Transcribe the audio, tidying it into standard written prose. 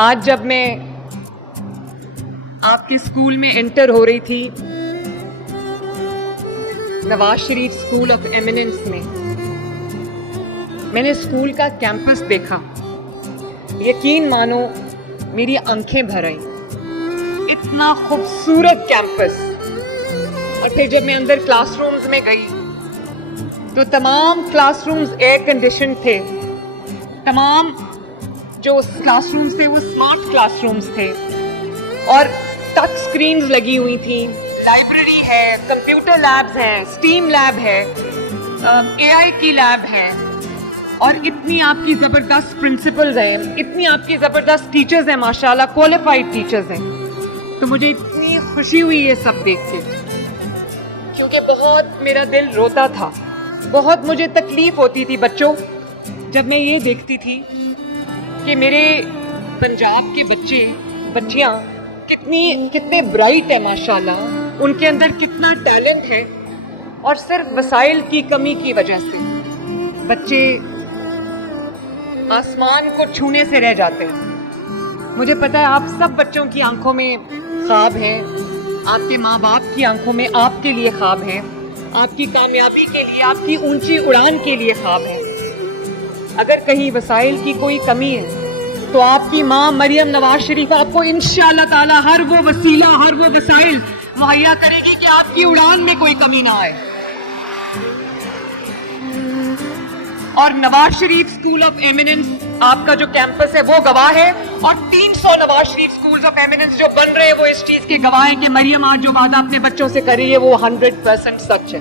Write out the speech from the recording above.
آج جب میں آپ کے اسکول میں انٹر ہو رہی تھی، Nawaz Sharif school of eminence میں نے اسکول کا کیمپس دیکھا. یقین مانو میری آنکھیں بھر آئیں. اتنا خوبصورت کیمپس. اور پھر جب میں اندر کلاس رومز میں گئی تو تمام کلاس رومز ایئر کنڈیشن تھے. تمام جو کلاس رومز تھے وہ اسمارٹ کلاس رومز تھے اور ٹچ سکرینز لگی ہوئی تھیں. لائبریری ہے، کمپیوٹر لیبز ہیں، اسٹیم لیب ہے، اے آئی کی لیب ہے، اور اتنی آپ کی زبردست پرنسپلز ہیں، اتنی آپ کی زبردست ٹیچرز ہیں، ماشاءاللہ کوالیفائڈ ٹیچرز ہیں. تو مجھے اتنی خوشی ہوئی یہ سب دیکھ کے، کیونکہ بہت میرا دل روتا تھا، بہت مجھے تکلیف ہوتی تھی بچوں جب میں یہ دیکھتی تھی کہ میرے پنجاب کے بچیاں کتنے برائٹ ہیں ماشاءاللہ، ان کے اندر کتنا ٹیلنٹ ہے، اور صرف وسائل کی کمی کی وجہ سے بچے آسمان کو چھونے سے رہ جاتے ہیں. مجھے پتا ہے آپ سب بچوں کی آنکھوں میں خواب ہیں، آپ کے ماں باپ کی آنکھوں میں آپ کے لیے خواب ہیں، آپ کی کامیابی کے لیے، آپ کی اونچی اڑان کے لیے خواب ہیں. اگر کہیں وسائل کی کوئی کمی ہے تو آپ کی ماں مریم نواز شریف آپ کو انشاءاللہ تعالی ہر وہ وسیلہ، ہر وہ وسائل مہیا کرے گی کہ آپ کی اڑان میں کوئی کمی نہ آئے. اور Nawaz Sharif school of eminence آپ کا جو کیمپس ہے وہ گواہ ہے، اور 300 Nawaz Sharif schools of eminence جو بن رہے ہیں وہ اس چیز کے گواہ ہیں کہ مریم آج جو وعدہ اپنے بچوں سے کر رہی ہے وہ 100% سچ ہے.